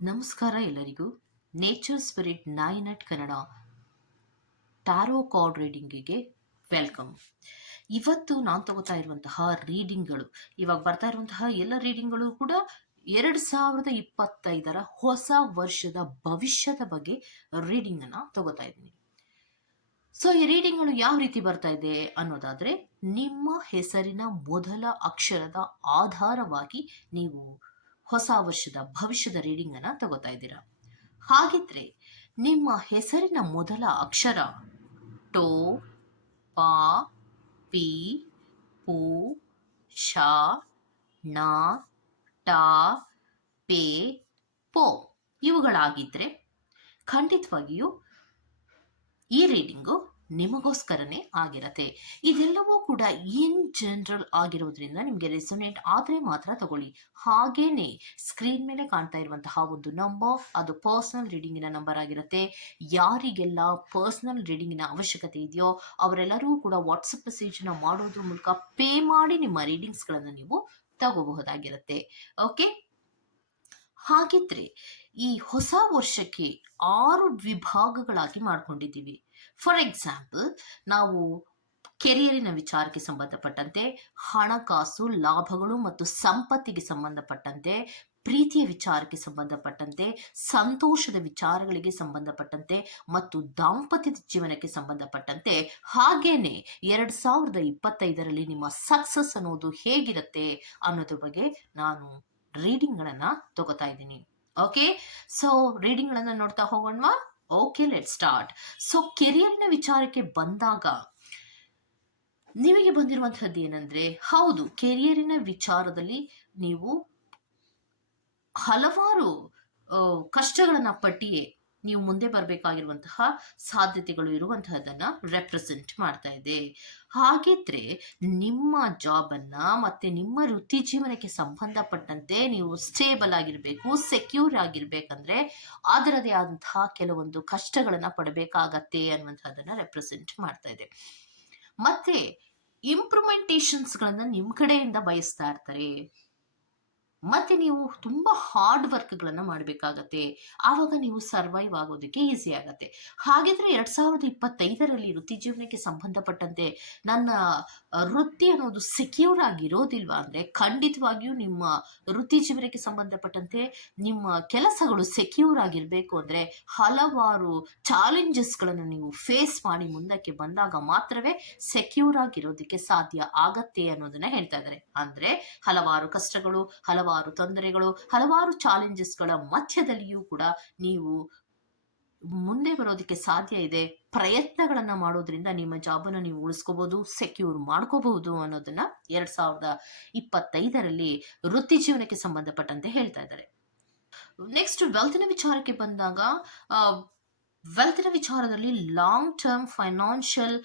ನಮಸ್ಕಾರ ಎಲ್ಲರಿಗೂ. Nature spirit nine Kannada tarot card ರೀಡಿಂಗಿಗೆ welcome ಇವತ್ತು ನಾನು ತಗೋತಾ ಇರುವಂತಹ ರೀಡಿಂಗ್ಗಳು ಇವಾಗ ಬರ್ತಾ ಇರುವಂತಹ ಎಲ್ಲ ರೀಡಿಂಗ್ಗಳು ಕೂಡ ಎರಡು ಸಾವಿರದ ಇಪ್ಪತ್ತೈದರ ಹೊಸ ವರ್ಷದ ಭವಿಷ್ಯದ ಬಗ್ಗೆ ರೀಡಿಂಗ್ ಅನ್ನ ತಗೋತಾ ಇದ್ದೀನಿ. ಸೊ ಈ ರೀಡಿಂಗ್ಗಳು ಯಾವ ರೀತಿ ಬರ್ತಾ ಇದೆ ಅನ್ನೋದಾದ್ರೆ, ನಿಮ್ಮ ಹೆಸರಿನ ಮೊದಲ ಅಕ್ಷರದ ಆಧಾರವಾಗಿ ನೀವು ಹೊಸ ವರ್ಷದ ಭವಿಷ್ಯದ ರೀಡಿಂಗ್ ಅನ್ನ ತಗೋತಾ ಇದ್ದೀರಾ? ಹಾಗಿದ್ರೆ ನಿಮ್ಮ ಹೆಸರಿನ ಮೊದಲ ಅಕ್ಷರ ಟೋ, ಪಾ, ಪಿ, ಪೂ ಶ ನ ಟ, ಪೇ, ಪೋ ಇವುಗಳಾಗಿದ್ರೆ ಖಂಡಿತವಾಗಿಯೂ ಈ ರೀಡಿಂಗು ನಿಮಗೋಸ್ಕರನೇ ಆಗಿರತ್ತೆ. ಇದೆಲ್ಲವೂ ಕೂಡ ಇನ್ ಜನರಲ್ ಆಗಿರೋದ್ರಿಂದ ನಿಮಗೆ ರೆಸೊನೇಟ್ ಆದರೆ ಮಾತ್ರ ತಗೊಳ್ಳಿ. ಹಾಗೇನೆ ಸ್ಕ್ರೀನ್ ಮೇಲೆ ಕಾಣ್ತಾ ಇರುವಂತಹ ಒಂದು ನಂಬರ್ ಅದು ಪರ್ಸನಲ್ ರೀಡಿಂಗಿನ ನಂಬರ್ ಆಗಿರುತ್ತೆ. ಯಾರಿಗೆಲ್ಲ ಪರ್ಸನಲ್ ರೀಡಿಂಗಿನ ಅವಶ್ಯಕತೆ ಇದೆಯೋ ಅವರೆಲ್ಲರೂ ಕೂಡ ವಾಟ್ಸಪ್ ಮೆಸೇಜ್ನ ಮಾಡೋದ್ರ ಮೂಲಕ ಪೇ ಮಾಡಿ ನಿಮ್ಮ ರೀಡಿಂಗ್ಸ್ಗಳನ್ನು ನೀವು ತಗೋಬಹುದಾಗಿರುತ್ತೆ. ಓಕೆ ಹಾಗಿದ್ರೆ ಈ ಹೊಸ ವರ್ಷಕ್ಕೆ ಆರು ವಿಭಾಗಗಳಾಗಿ ಮಾಡ್ಕೊಂಡಿದ್ದೀವಿ. ಫಾರ್ ಎಕ್ಸಾಂಪಲ್ ನಾವು ಕೆರಿಯರಿನ ವಿಚಾರಕ್ಕೆ ಸಂಬಂಧಪಟ್ಟಂತೆ ಹಣಕಾಸು, ಲಾಭಗಳು ಮತ್ತು ಸಂಪತ್ತಿಗೆ ಸಂಬಂಧಪಟ್ಟಂತೆ, ಪ್ರೀತಿಯ ವಿಚಾರಕ್ಕೆ ಸಂಬಂಧಪಟ್ಟಂತೆ, ಸಂತೋಷದ ವಿಚಾರಗಳಿಗೆ ಸಂಬಂಧಪಟ್ಟಂತೆ ಮತ್ತು ದಾಂಪತ್ಯದ ಜೀವನಕ್ಕೆ ಸಂಬಂಧಪಟ್ಟಂತೆ ಹಾಗೇನೆ ಎರಡು ಸಾವಿರದ ಇಪ್ಪತ್ತೈದರಲ್ಲಿ ನಿಮ್ಮ ಸಕ್ಸಸ್ ಅನ್ನೋದು ಹೇಗಿರುತ್ತೆ ಅನ್ನೋದ್ರ ಬಗ್ಗೆ ನಾನು ರೀಡಿಂಗ್ಗಳನ್ನು ತಗೋತಾ ಇದ್ದೀನಿ. ಓಕೆ ಸೊ ರೀಡಿಂಗ್ಗಳನ್ನು ನೋಡ್ತಾ ಹೋಗೋಣವಾ? ಓಕೆ ಲೆಟ್ ಸ್ಟಾರ್ಟ್ ಸೊ ಕೆರಿಯರ್ನ ವಿಚಾರಕ್ಕೆ ಬಂದಾಗ, ನಿಮಗೆ ಬಂದಿರುವಂತಹದ್ದು ಏನಂದ್ರೆ, ಹೌದು ಕೆರಿಯರಿನ ವಿಚಾರದಲ್ಲಿ ನೀವು ಹಲವಾರು ಕಷ್ಟಗಳನ್ನ ಪಟ್ಟಿಯೇ ನೀವು ಮುಂದೆ ಬರಬೇಕಾಗಿರುವಂತಹ ಸಾಧ್ಯತೆಗಳು ಇರುವಂತಹದನ್ನ ರೆಪ್ರೆಸೆಂಟ್ ಮಾಡ್ತಾ ಇದೆ. ಹಾಗಿದ್ರೆ ನಿಮ್ಮ ಜಾಬ್ ಅನ್ನ ಮತ್ತೆ ನಿಮ್ಮ ವೃತ್ತಿ ಜೀವನಕ್ಕೆ ಸಂಬಂಧಪಟ್ಟಂತೆ ನೀವು ಸ್ಟೇಬಲ್ ಆಗಿರ್ಬೇಕು ಸೆಕ್ಯೂರ್ ಆಗಿರ್ಬೇಕಂದ್ರೆ ಅದರದೇ ಆದಂತಹ ಕೆಲವೊಂದು ಕಷ್ಟಗಳನ್ನ ಪಡಬೇಕಾಗತ್ತೆ ಅನ್ನುವಂತಹದನ್ನ ರೆಪ್ರೆಸೆಂಟ್ ಮಾಡ್ತಾ ಇದೆ. ಮತ್ತೆ ಇಂಪ್ರೂವ್ಮೆಂಟೇಷನ್ಸ್ ಗಳನ್ನ ನಿಮ್ ಕಡೆಯಿಂದ ಬಯಸ್ತಾ ಇರ್ತಾರೆ. ಮತ್ತೆ ನೀವು ತುಂಬಾ ಹಾರ್ಡ್ ವರ್ಕ್ಗಳನ್ನು ಮಾಡಬೇಕಾಗತ್ತೆ. ಆವಾಗ ನೀವು ಸರ್ವೈವ್ ಆಗೋದಕ್ಕೆ ಈಸಿ ಆಗತ್ತೆ. ಹಾಗಿದ್ರೆ ಎರಡ್ ಸಾವಿರದ ಇಪ್ಪತ್ತೈದರಲ್ಲಿ ವೃತ್ತಿ ಜೀವನಕ್ಕೆ ಸಂಬಂಧಪಟ್ಟಂತೆ ನನ್ನ ವೃತ್ತಿ ಅನ್ನೋದು ಸೆಕ್ಯೂರ್ ಆಗಿರೋದಿಲ್ವಾ ಅಂದ್ರೆ ಖಂಡಿತವಾಗಿಯೂ ನಿಮ್ಮ ವೃತ್ತಿ ಜೀವನಕ್ಕೆ ಸಂಬಂಧಪಟ್ಟಂತೆ ನಿಮ್ಮ ಕೆಲಸಗಳು ಸೆಕ್ಯೂರ್ ಆಗಿರ್ಬೇಕು ಅಂದ್ರೆ ಹಲವಾರು ಚಾಲೆಂಜಸ್ಗಳನ್ನು ನೀವು ಫೇಸ್ ಮಾಡಿ ಮುಂದಕ್ಕೆ ಬಂದಾಗ ಮಾತ್ರವೇ ಸೆಕ್ಯೂರ್ ಆಗಿರೋದಕ್ಕೆ ಸಾಧ್ಯ ಆಗತ್ತೆ ಅನ್ನೋದನ್ನ ಹೇಳ್ತಾ ಇದ್ದಾರೆ. ಅಂದ್ರೆ ಹಲವಾರು ಕಷ್ಟಗಳು, ಹಲವಾರು ತೊಂದರೆಗಳು, ಹಲವಾರು ಚಾಲೆಂಜಸ್ಗಳ ಮಧ್ಯದಲ್ಲಿಯೂ ಕೂಡ ನೀವು ಮುಂದೆ ಬರೋದಕ್ಕೆ ಸಾಧ್ಯ ಇದೆ. ಪ್ರಯತ್ನಗಳನ್ನ ಮಾಡೋದ್ರಿಂದ ನಿಮ್ಮ ಜಾಬ್ ಅನ್ನು ನೀವು ಉಳಿಸ್ಕೋಬಹುದು ಸೆಕ್ಯೂರ್ ಮಾಡ್ಕೋಬಹುದು ಅನ್ನೋದನ್ನ ಎರಡ್ ಸಾವಿರದ ಇಪ್ಪತ್ತೈದರಲ್ಲಿ ವೃತ್ತಿ ಜೀವನಕ್ಕೆ ಸಂಬಂಧಪಟ್ಟಂತೆ ಹೇಳ್ತಾ ಇದ್ದಾರೆ. ನೆಕ್ಸ್ಟ್ ವೆಲ್ತಿನ ವಿಚಾರಕ್ಕೆ ಬಂದಾಗ ವೆಲ್ತಿನ ವಿಚಾರದಲ್ಲಿ ಲಾಂಗ್ ಟರ್ಮ್ ಫೈನಾನ್ಷಿಯಲ್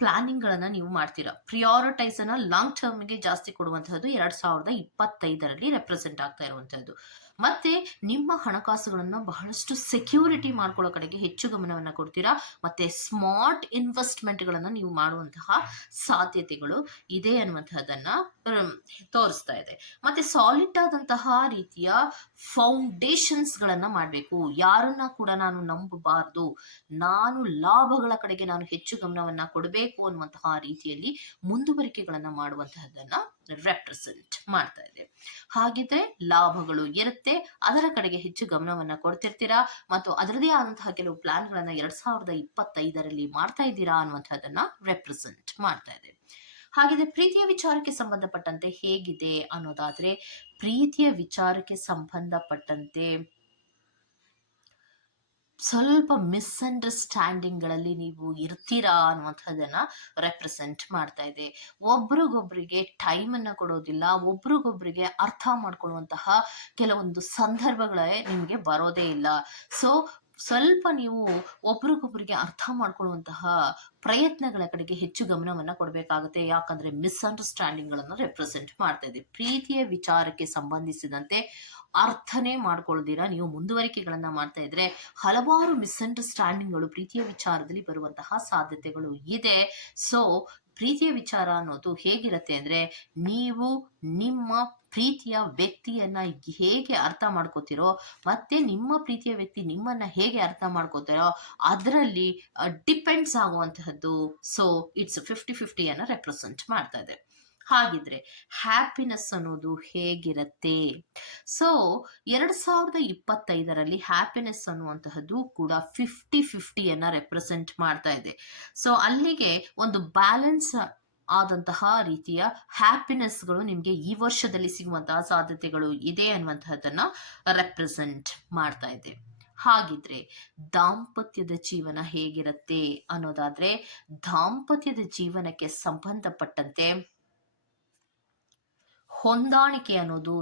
ಪ್ಲಾನಿಂಗ್ಗಳನ್ನು ನೀವು ಮಾಡ್ತೀರಾ. ಪ್ರಿಯಾರಿಟೈಸ್ ಅನ್ನ ಲಾಂಗ್ ಟರ್ಮ್ಗೆ ಜಾಸ್ತಿ ಕೊಡುವಂತಹದ್ದು ಎರಡ್ ಸಾವಿರದ ಇಪ್ಪತ್ತೈದರಲ್ಲಿ ರೆಪ್ರೆಸೆಂಟ್ ಆಗ್ತಾ ಇರುವಂತಹದ್ದು. ಮತ್ತೆ ನಿಮ್ಮ ಹಣಕಾಸುಗಳನ್ನು ಬಹಳಷ್ಟು ಸೆಕ್ಯೂರಿಟಿ ಮಾಡ್ಕೊಳ್ಳೋ ಕಡೆಗೆ ಹೆಚ್ಚು ಗಮನವನ್ನು ಕೊಡ್ತೀರಾ? ಮತ್ತೆ ಸ್ಮಾರ್ಟ್ ಇನ್ವೆಸ್ಟ್ಮೆಂಟ್ಗಳನ್ನು ನೀವು ಮಾಡುವಂತಹ ಸಾಧ್ಯತೆಗಳು ಇದೆ ಅನ್ನುವಂತಹದನ್ನ ತೋರಿಸ್ತಾ ಇದೆ. ಮತ್ತೆ ಸಾಲಿಡ್ ಆದಂತಹ ರೀತಿಯ ಫೌಂಡೇಶನ್ಸ್ ಗಳನ್ನ ಮಾಡಬೇಕು. ಯಾರನ್ನ ಕೂಡ ನಾನು ನಂಬಬಾರ್ದು. ನಾನು ಲಾಭಗಳ ಕಡೆಗೆ ನಾನು ಹೆಚ್ಚು ಗಮನವನ್ನ ಕೊಡಬೇಕು ಅನ್ನುವಂತಹ ರೀತಿಯಲ್ಲಿ ಮುಂದುವರಿಕೆಗಳನ್ನ ಮಾಡುವಂತಹದನ್ನ ರೆಪ್ರೆಸೆಂಟ್ ಮಾಡ್ತಾ ಇದೆ. ಹಾಗಿದ್ರೆ ಲಾಭಗಳು ಇರುತ್ತೆ, ಅದರ ಕಡೆಗೆ ಹೆಚ್ಚು ಗಮನವನ್ನ ಕೊಡ್ತಿರ್ತೀರಾ? ಮತ್ತು ಅದರದೇ ಆದಂತಹ ಕೆಲವು ಪ್ಲಾನ್ಗಳನ್ನ ಎರಡ್ ಸಾವಿರದ ಇಪ್ಪತ್ತೈದರಲ್ಲಿ ಮಾಡ್ತಾ ಇದ್ದೀರಾ ಅನ್ನುವಂಥದ್ದನ್ನ ರೆಪ್ರೆಸೆಂಟ್ ಮಾಡ್ತಾ ಇದೆ. ಹಾಗಿದ್ರೆ ಪ್ರೀತಿಯ ವಿಚಾರಕ್ಕೆ ಸಂಬಂಧಪಟ್ಟಂತೆ ಹೇಗಿದೆ ಅನ್ನೋದಾದ್ರೆ, ಪ್ರೀತಿಯ ವಿಚಾರಕ್ಕೆ ಸಂಬಂಧಪಟ್ಟಂತೆ ಸ್ವಲ್ಪ ಮಿಸ್ಅಂಡರ್ಸ್ಟ್ಯಾಂಡಿಂಗ್ಗಳಲ್ಲಿ ನೀವು ಇರ್ತೀರಾ ಅನ್ನುವಂಥದ್ದನ್ನ ರೆಪ್ರೆಸೆಂಟ್ ಮಾಡ್ತಾ ಇದೆ. ಒಬ್ರಿಗೊಬ್ರಿಗೆ ಟೈಮನ್ನು ಕೊಡೋದಿಲ್ಲ, ಒಬ್ರಿಗೊಬ್ರಿಗೆ ಅರ್ಥ ಮಾಡ್ಕೊಳ್ಳುವಂತಹ ಕೆಲವೊಂದು ಸಂದರ್ಭಗಳೇ ನಿಮಗೆ ಬರೋದೇ ಇಲ್ಲ. ಸೊ ಸ್ವಲ್ಪ ನೀವು ಒಬ್ರಿಗೊಬ್ರಿಗೆ ಅರ್ಥ ಮಾಡ್ಕೊಳ್ಳುವಂತಹ ಪ್ರಯತ್ನಗಳ ಕಡೆಗೆ ಹೆಚ್ಚು ಗಮನವನ್ನ ಕೊಡಬೇಕಾಗುತ್ತೆ. ಯಾಕಂದ್ರೆ ಮಿಸ್ಅಂಡರ್ಸ್ಟ್ಯಾಂಡಿಂಗ್ಗಳನ್ನು ರೆಪ್ರೆಸೆಂಟ್ ಮಾಡ್ತಾ ಇದೆ. ಪ್ರೀತಿಯ ವಿಚಾರಕ್ಕೆ ಸಂಬಂಧಿಸಿದಂತೆ ಅರ್ಥನೇ ಮಾಡ್ಕೊಳ್ದಿರಾ. ನೀವು ಮುಂದುವರಿಕೆಗಳನ್ನ ಮಾಡ್ತಾ ಇದ್ರೆ ಹಲವಾರು ಮಿಸ್ಅಂಡರ್ಸ್ಟ್ಯಾಂಡಿಂಗ್ಗಳು ಪ್ರೀತಿಯ ವಿಚಾರದಲ್ಲಿ ಬರುವಂತಹ ಸಾಧ್ಯತೆಗಳು ಇದೆ. ಸೊ ಪ್ರೀತಿಯ ವಿಚಾರ ಅನ್ನೋದು ಹೇಗಿರುತ್ತೆ ಅಂದ್ರೆ ನೀವು ನಿಮ್ಮ ಪ್ರೀತಿಯ ವ್ಯಕ್ತಿಯನ್ನ ಹೇಗೆ ಅರ್ಥ ಮಾಡ್ಕೋತಿರೋ, ಮತ್ತೆ ನಿಮ್ಮ ಪ್ರೀತಿಯ ವ್ಯಕ್ತಿ ನಿಮ್ಮನ್ನ ಹೇಗೆ ಅರ್ಥ ಮಾಡ್ಕೋತಾರೋ ಅದರಲ್ಲಿ ಡಿಪೆಂಡ್ಸ್ ಆಗುವಂತಹದ್ದು. ಸೊ ಇಟ್ಸ್ ಫಿಫ್ಟಿ ಫಿಫ್ಟಿಯನ್ನು ರೆಪ್ರೆಸೆಂಟ್ ಮಾಡ್ತಾ ಇದೆ. ಹಾಗಿದ್ರೆ ಹ್ಯಾಪಿನೆಸ್ ಅನ್ನೋದು ಹೇಗಿರುತ್ತೆ? ಸೊ ಎರಡ್ ಸಾವಿರದ ಇಪ್ಪತ್ತೈದರಲ್ಲಿ ಹ್ಯಾಪಿನೆಸ್ ಅನ್ನುವಂತಹದ್ದು ಕೂಡ ಫಿಫ್ಟಿ ಫಿಫ್ಟಿಯನ್ನ ರೆಪ್ರೆಸೆಂಟ್ ಮಾಡ್ತಾ ಇದೆ. ಸೊ ಅಲ್ಲಿಗೆ ಒಂದು ಬ್ಯಾಲೆನ್ಸ್ ಆದಂತಹ ರೀತಿಯ ಹ್ಯಾಪಿನೆಸ್ಗಳು ನಿಮಗೆ ಈ ವರ್ಷದಲ್ಲಿ ಸಿಗುವಂತಹ ಸಾಧ್ಯತೆಗಳು ಇದೆ ಅನ್ನುವಂತಹದ್ದನ್ನ ರೆಪ್ರೆಸೆಂಟ್ ಮಾಡ್ತಾ ಇದೆ. ಹಾಗಿದ್ರೆ ದಾಂಪತ್ಯದ ಜೀವನ ಹೇಗಿರುತ್ತೆ ಅನ್ನೋದಾದ್ರೆ ದಾಂಪತ್ಯದ ಜೀವನಕ್ಕೆ ಸಂಬಂಧಪಟ್ಟಂತೆ ಹೊಂದಾಣಿಕೆ ಅನ್ನೋದು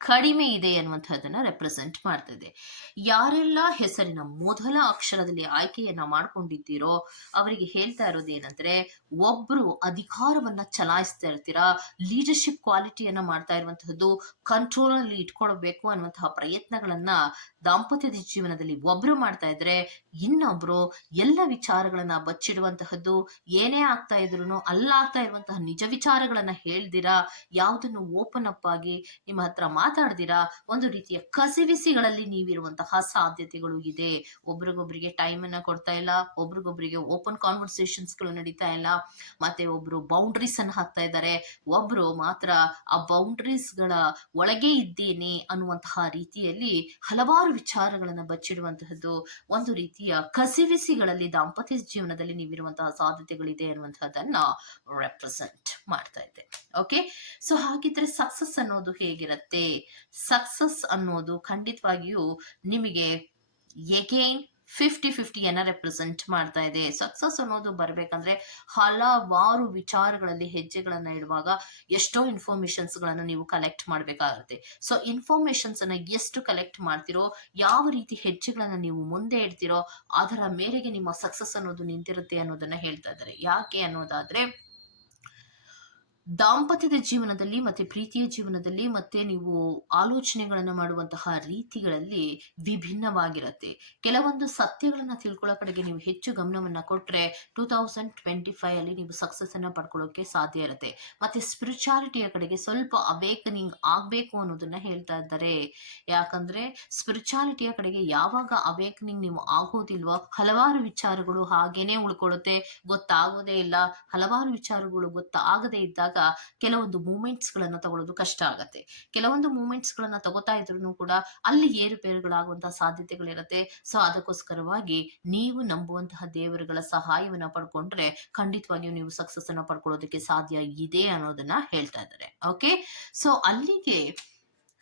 ಕಡಿಮೆ ಇದೆ ಅನ್ನುವಂಥದ್ದನ್ನ ರೆಪ್ರೆಸೆಂಟ್ ಮಾಡ್ತದೆ. ಯಾರೆಲ್ಲ ಹೆಸರಿನ ಮೊದಲ ಅಕ್ಷರದಲ್ಲಿ ಆಯ್ಕೆಯನ್ನ ಮಾಡ್ಕೊಂಡಿದ್ದೀರೋ ಅವರಿಗೆ ಹೇಳ್ತಾ ಇರೋದು ಏನಂದ್ರೆ, ಒಬ್ರು ಅಧಿಕಾರವನ್ನ ಚಲಾಯಿಸ್ತಾ ಇರ್ತೀರಾ ಲೀಡರ್ಶಿಪ್ ಕ್ವಾಲಿಟಿಯನ್ನ ಮಾಡ್ತಾ ಇರುವಂತಹದ್ದು ಕಂಟ್ರೋಲ್ ಅಲ್ಲಿ ಇಟ್ಕೊಳ್ಬೇಕು ಅನ್ನುವಂತಹ ಪ್ರಯತ್ನಗಳನ್ನ ದಾಂಪತ್ಯದ ಜೀವನದಲ್ಲಿ ಒಬ್ರು ಮಾಡ್ತಾ ಇದ್ರೆ, ಇನ್ನೊಬ್ರು ಎಲ್ಲ ವಿಚಾರಗಳನ್ನ ಬಚ್ಚಿಡುವಂತಹದ್ದು ಏನೇ ಆಗ್ತಾ ಇದ್ರು ಅಲ್ಲಾಗ್ತಾ ಇರುವಂತಹ ನಿಜ ವಿಚಾರಗಳನ್ನ ಹೇಳ್ದಿರಾ, ಯಾವುದನ್ನು ಓಪನ್ ಅಪ್ ಆಗಿ ನಿಮ್ಮ ಹತ್ರ ಮಾತಾಡ್ದಿರಾ? ಒಂದು ರೀತಿಯ ಕಸಿವಿಸಿಗಳಲ್ಲಿ ನೀವಿರುವಂತಹ ಸಾಧ್ಯತೆಗಳು ಇದೆ. ಒಬ್ರಿಗೊಬ್ರಿಗೆ ಟೈಮ್ ಅನ್ನ ಕೊಡ್ತಾ ಇಲ್ಲ, ಒಬ್ರಿಗೊಬ್ರಿಗೆ ಓಪನ್ ಕಾನ್ವರ್ಸೇಷನ್ಸ್ಗಳು ನಡೀತಾ ಇಲ್ಲ, ಮತ್ತೆ ಒಬ್ರು ಬೌಂಡ್ರೀಸ್ ಅನ್ನ ಹಾಕ್ತಾ ಇದ್ದಾರೆ. ಒಬ್ರು ಮಾತ್ರ ಆ ಬೌಂಡ್ರೀಸ್ಗಳ ಒಳಗೆ ಇದ್ದೇನೆ ಅನ್ನುವಂತಹ ರೀತಿಯಲ್ಲಿ ಹಲವಾರು ವಿಚಾರಗಳನ್ನ ಬಚ್ಚಿಡುವಂತಹದ್ದು, ಒಂದು ರೀತಿಯ ಕಸಿವಿಸಿಗಳಲ್ಲಿ ದಾಂಪತ್ಯ ಜೀವನದಲ್ಲಿ ನೀವಿರುವಂತಹ ಸಾಧ್ಯತೆಗಳಿದೆ ಅನ್ನುವಂತಹದನ್ನ ರೆಪ್ರೆಸೆಂಟ್ ಮಾಡ್ತಾ ಇದೆ ಓಕೆ ಸೊ ಹಾಗಿದ್ರೆ ಸಕ್ಸಸ್ ಅನ್ನೋದು ಹೇಗಿರುತ್ತೆ? ಸಕ್ಸಸ್ ಅನ್ನೋದು ಖಂಡಿತವಾಗಿಯೂ ನಿಮಗೆ ಎಗೈನ್ ಫಿಫ್ಟಿ ಫಿಫ್ಟಿಯನ್ನ ರೆಪ್ರೆಸೆಂಟ್ ಮಾಡ್ತಾ ಇದೆ. ಸಕ್ಸಸ್ ಅನ್ನೋದು ಬರಬೇಕಂದ್ರೆ ಹಲವಾರು ವಿಚಾರಗಳಲ್ಲಿ ಹೆಜ್ಜೆಗಳನ್ನ ಇಡುವಾಗ ಎಷ್ಟೋ ಇನ್ಫಾರ್ಮೇಶನ್ಸ್ ಗಳನ್ನ ನೀವು ಕಲೆಕ್ಟ್ ಮಾಡಬೇಕಾಗುತ್ತೆ. ಸೊ ಇನ್ಫಾರ್ಮೇಶನ್ಸ್ ಅನ್ನ ಎಷ್ಟು ಕಲೆಕ್ಟ್ ಮಾಡ್ತಿರೋ, ಯಾವ ರೀತಿ ಹೆಜ್ಜೆಗಳನ್ನ ನೀವು ಮುಂದೆ ಇಡ್ತಿರೋ, ಅದರ ಮೇರೆಗೆ ನಿಮ್ಮ ಸಕ್ಸಸ್ ಅನ್ನೋದು ನಿಂತಿರುತ್ತೆ ಅನ್ನೋದನ್ನ ಹೇಳ್ತಾ ಇದ್ದಾರೆ. ಯಾಕೆ ಅನ್ನೋದಾದ್ರೆ ದಾಂಪತ್ಯದ ಜೀವನದಲ್ಲಿ ಮತ್ತೆ ಪ್ರೀತಿಯ ಜೀವನದಲ್ಲಿ ಮತ್ತೆ ನೀವು ಆಲೋಚನೆಗಳನ್ನು ಮಾಡುವಂತಹ ರೀತಿಗಳಲ್ಲಿ ವಿಭಿನ್ನವಾಗಿರುತ್ತೆ. ಕೆಲವೊಂದು ಸತ್ಯಗಳನ್ನ ತಿಳ್ಕೊಳ್ಳೋ ಕಡೆಗೆ ನೀವು ಹೆಚ್ಚು ಗಮನವನ್ನ ಕೊಟ್ರೆ ಟೂ ತೌಸಂಡ್ ಟ್ವೆಂಟಿ ಫೈವ್ ಅಲ್ಲಿ ನೀವು ಸಕ್ಸಸ್ ಅನ್ನ ಪಡ್ಕೊಳ್ಳೋಕೆ ಸಾಧ್ಯ ಇರುತ್ತೆ. ಮತ್ತೆ ಸ್ಪಿರಿಚುಯಾಲಿಟಿಯ ಕಡೆಗೆ ಸ್ವಲ್ಪ ಅವೇಕನಿಂಗ್ ಆಗ್ಬೇಕು ಅನ್ನೋದನ್ನ ಹೇಳ್ತಾ ಇದ್ದಾರೆ. ಯಾಕಂದ್ರೆ ಸ್ಪಿರಿಚುಯಾಲಿಟಿಯ ಕಡೆಗೆ ಯಾವಾಗ ಅವೇಕನಿಂಗ್ ನೀವು ಆಗೋದಿಲ್ವೋ ಹಲವಾರು ವಿಚಾರಗಳು ಹಾಗೇನೆ ಉಳ್ಕೊಳ್ಳುತ್ತೆ. ಗೊತ್ತಾಗೋದೇ ಇಲ್ಲ. ಹಲವಾರು ವಿಚಾರಗಳು ಗೊತ್ತಾಗದೇ ಇದ್ದಾಗ ಕೆಲವೊಂದು ಮೂಮೆಂಟ್ಸ್ ಗಳನ್ನ ತಗೊಳ್ಳೋದು ಕಷ್ಟ ಆಗತ್ತೆ. ಕೆಲವೊಂದು ಮೂಮೆಂಟ್ಸ್ ಗಳನ್ನ ತಗೋತಾ ಇದ್ರು ಕೂಡ ಅಲ್ಲಿ ಏರುಪೇರುಗಳಾಗುವಂತಹ ಸಾಧ್ಯತೆಗಳಿರುತ್ತೆ. ಸೊ, ಅದಕ್ಕೋಸ್ಕರವಾಗಿ ನೀವು ನಂಬುವಂತಹ ದೇವರುಗಳ ಸಹಾಯವನ್ನ ಪಡ್ಕೊಂಡ್ರೆ ಖಂಡಿತವಾಗಿಯೂ ನೀವು ಸಕ್ಸಸ್ ಅನ್ನ ಪಡ್ಕೊಳ್ಳೋದಕ್ಕೆ ಸಾಧ್ಯ ಇದೆ ಅನ್ನೋದನ್ನ ಹೇಳ್ತಾ ಇದ್ದಾರೆ. ಓಕೆ? ಸೊ, ಅಲ್ಲಿಗೆ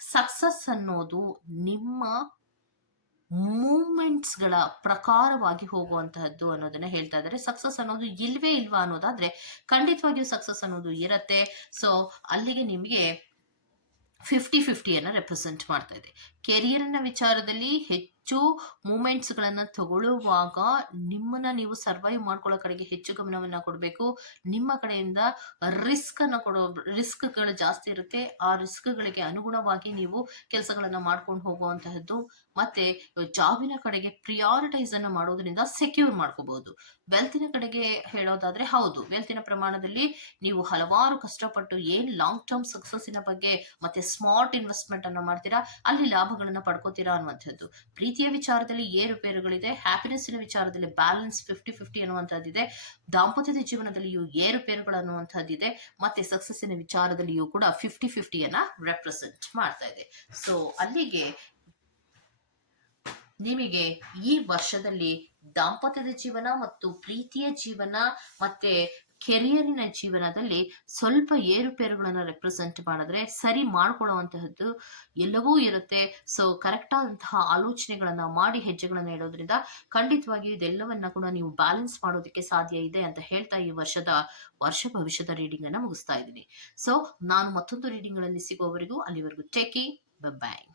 ಸಕ್ಸಸ್ ಅನ್ನೋದು ನಿಮ್ಮ ಮೂಮೆಂಟ್ಸ್ಗಳ ಪ್ರಕಾರವಾಗಿ ಹೋಗುವಂತಹದ್ದು ಅನ್ನೋದನ್ನ ಹೇಳ್ತಾ ಇದ್ದಾರೆ. ಸಕ್ಸಸ್ ಅನ್ನೋದು ಇಲ್ವೇ ಇಲ್ವಾ ಅನ್ನೋದಾದ್ರೆ ಖಂಡಿತವಾಗಿಯೂ ಸಕ್ಸಸ್ ಅನ್ನೋದು ಇರತ್ತೆ. ಸೊ, ಅಲ್ಲಿಗೆ ನಿಮಗೆ ಫಿಫ್ಟಿ ಫಿಫ್ಟಿಯನ್ನು ರೆಪ್ರೆಸೆಂಟ್ ಮಾಡ್ತಾ ಇದೆ. ಕೆರಿಯರ್ನ ವಿಚಾರದಲ್ಲಿ ಹೆಚ್ಚು ಮೂಮೆಂಟ್ಸ್ಗಳನ್ನು ತಗೊಳ್ಳುವಾಗ ನಿಮ್ಮನ್ನ ನೀವು ಸರ್ವೈವ್ ಮಾಡ್ಕೊಳ್ಳೋ ಕಡೆಗೆ ಹೆಚ್ಚು ಗಮನವನ್ನ ಕೊಡಬೇಕು. ನಿಮ್ಮ ಕಡೆಯಿಂದ ಅನ್ನ ಕೊಡೋ ರಿಸ್ಕ್ಗಳು ಜಾಸ್ತಿ ಇರುತ್ತೆ. ಆ ರಿಸ್ಕ್ಗಳಿಗೆ ಅನುಗುಣವಾಗಿ ನೀವು ಕೆಲಸಗಳನ್ನು ಮಾಡ್ಕೊಂಡು ಹೋಗುವಂತಹದ್ದು ಮತ್ತೆ ಜಾಬಿನ ಕಡೆಗೆ ಪ್ರಿಯಾರಿಟೈಸ್ ಅನ್ನ ಮಾಡೋದ್ರಿಂದ ಸೆಕ್ಯೂರ್ ಮಾಡ್ಕೋಬಹುದು ವೆಲ್ತಿನ ಕಡೆಗೆ ಹೇಳೋದಾದ್ರೆ ಹೌದು. ವೆಲ್ತಿನ ಪ್ರಮಾಣದಲ್ಲಿ ನೀವು ಹಲವಾರು ಕಷ್ಟಪಟ್ಟು ಏನ್ ಲಾಂಗ್ ಟರ್ಮ್ ಸಕ್ಸಸ್ಸಿನ ಬಗ್ಗೆ ಮತ್ತೆ ಸ್ಮಾರ್ಟ್ ಇನ್ವೆಸ್ಟ್ಮೆಂಟ್ ಅನ್ನ ಮಾಡ್ತೀರಾ, ಅಲ್ಲಿ ಲಾಭಗಳನ್ನ ಪಡ್ಕೋತೀರಾ ಅನ್ನುವಂಥದ್ದು. ಪ್ರೀತಿಯ ವಿಚಾರದಲ್ಲಿ ಏರುಪೇರುಗಳಿದೆ ಹ್ಯಾಪಿನೆಸ್ಸಿನ ವಿಚಾರದಲ್ಲಿ ಬ್ಯಾಲೆನ್ಸ್ ಫಿಫ್ಟಿ ಫಿಫ್ಟಿ ಅನ್ನುವಂಥದ್ದಿದೆ. ದಾಂಪತ್ಯದ ಜೀವನದಲ್ಲಿಯೂ ಏರುಪೇರುಗಳು ಅನ್ನುವಂಥದ್ದಿದೆ. ಮತ್ತೆ ಸಕ್ಸಸ್ಸಿನ ವಿಚಾರದಲ್ಲಿಯೂ ಕೂಡ ಫಿಫ್ಟಿ ಫಿಫ್ಟಿಯನ್ನ ರೆಪ್ರೆಸೆಂಟ್ ಮಾಡ್ತಾ ಇದೆ. ಸೊ ಅಲ್ಲಿಗೆ ನಿಮಗೆ ಈ ವರ್ಷದಲ್ಲಿ ದಾಂಪತ್ಯದ ಜೀವನ ಮತ್ತು ಪ್ರೀತಿಯ ಜೀವನ ಮತ್ತೆ ಕೆರಿಯರಿನ ಜೀವನದಲ್ಲಿ ಸ್ವಲ್ಪ ಏರುಪೇರುಗಳನ್ನು ರೆಪ್ರೆಸೆಂಟ್ ಮಾಡಿದ್ರೆ ಸರಿ ಮಾಡ್ಕೊಳ್ಳುವಂತಹದ್ದು ಎಲ್ಲವೂ ಇರುತ್ತೆ. ಸೊ ಕರೆಕ್ಟ್ ಆದಂತಹ ಆಲೋಚನೆಗಳನ್ನ ಮಾಡಿ ಹೆಜ್ಜೆಗಳನ್ನ ಇಡೋದ್ರಿಂದ ಖಂಡಿತವಾಗಿಯೂ ಇದೆಲ್ಲವನ್ನ ಕೂಡ ನೀವು ಬ್ಯಾಲೆನ್ಸ್ ಮಾಡೋದಕ್ಕೆ ಸಾಧ್ಯ ಇದೆ ಅಂತ ಹೇಳ್ತಾ ಈ ವರ್ಷದ ವರ್ಷ ಭವಿಷ್ಯದ ರೀಡಿಂಗ್ ಅನ್ನ ಮುಗಿಸ್ತಾ ಇದ್ದೀನಿ. ಸೊ ನಾನು ಮತ್ತೊಂದು ರೀಡಿಂಗ್ಗಳಲ್ಲಿ ಸಿಗೋವರೆಗೂ ಅಲ್ಲಿವರೆಗೂ ಟೇಕಿ ಬಾಯ್